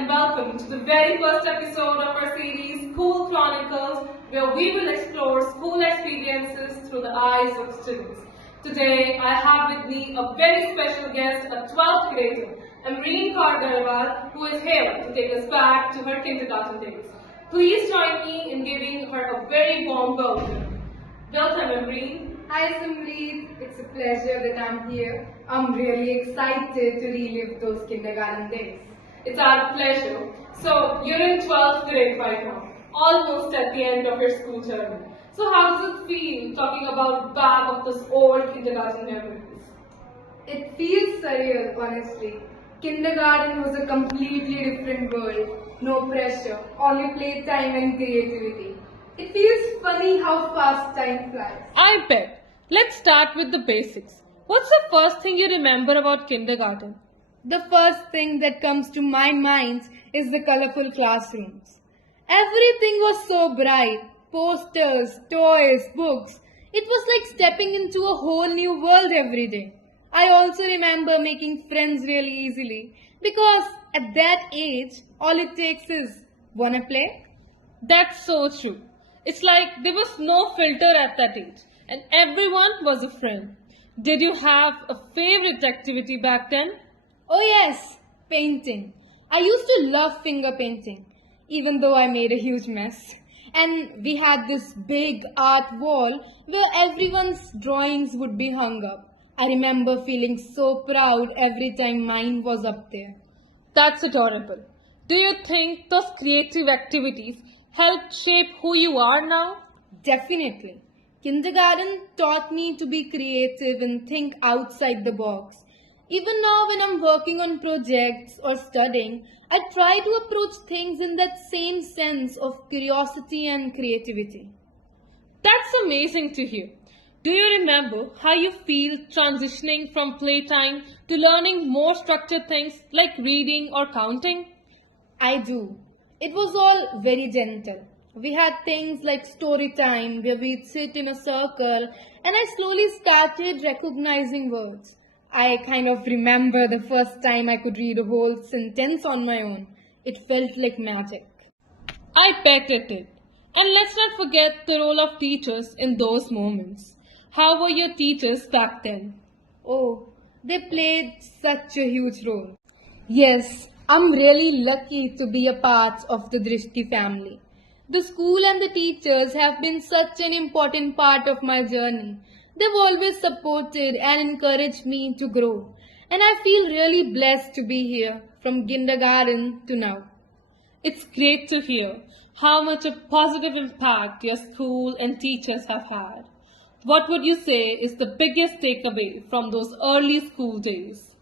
and welcome to the very first episode of our series School Chronicles, where we will explore school experiences through the eyes of students. Today, I have with me a very special guest, a 12th grader, Amreen Kaur, who is here to take us back to her kindergarten days. Please join me in giving her a very warm welcome. Welcome, Amreen. Hi Simrit, it's a pleasure that I'm here. I'm really excited to relive those kindergarten days. It's our pleasure. So, you're in 12th grade right now, almost at the end of your school journey. So, how does it feel talking about back of those old kindergarten memories? It feels surreal, honestly. Kindergarten was a completely different world. No pressure, only playtime and creativity. It feels funny how fast time flies. I bet. Let's start with the basics. What's the first thing you remember about kindergarten? The first thing that comes to my mind is the colorful classrooms. Everything was so bright. Posters, toys, books. It was like stepping into a whole new world every day. I also remember making friends really easily because at that age, all it takes is, wanna play? That's so true. It's like there was no filter at that age, and everyone was a friend. Did you have a favorite activity back then? Oh yes, painting. I used to love finger painting, even though I made a huge mess. And we had this big art wall where everyone's drawings would be hung up. I remember feeling so proud every time mine was up there. That's adorable. Do you think those creative activities helped shape who you are now? Definitely. Kindergarten taught me to be creative and think outside the box. Even now when I'm working on projects or studying, I try to approach things in that same sense of curiosity and creativity. That's amazing to hear. Do you remember how you feel transitioning from playtime to learning more structured things like reading or counting? I do. It was all very gentle. We had things like story time where we'd sit in a circle and I slowly started recognizing words. I kind of remember the first time I could read a whole sentence on my own. It felt like magic. I bet it did. And let's not forget the role of teachers in those moments. How were your teachers back then? Oh, they played such a huge role. Yes, I'm really lucky to be a part of the Drishti family. The school and the teachers have been such an important part of my journey. They've always supported and encouraged me to grow. And I feel really blessed to be here from kindergarten to now. It's great to hear how much a positive impact your school and teachers have had. What would you say is the biggest takeaway from those early school days?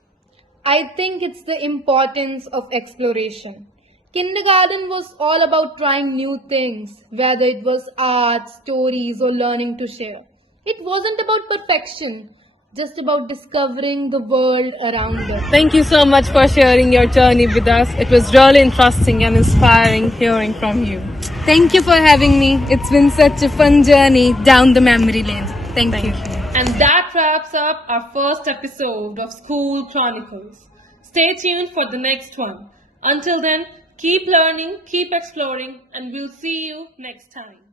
I think it's the importance of exploration. Kindergarten was all about trying new things, whether it was art, stories, or learning to share. It wasn't about perfection, just about discovering the world around us. Thank you so much for sharing your journey with us. It was really interesting and inspiring hearing from you. Thank you for having me. It's been such a fun journey down the memory lane. Thank you. And that wraps up our first episode of School Chronicles. Stay tuned for the next one. Until then, keep learning, keep exploring, and we'll see you next time.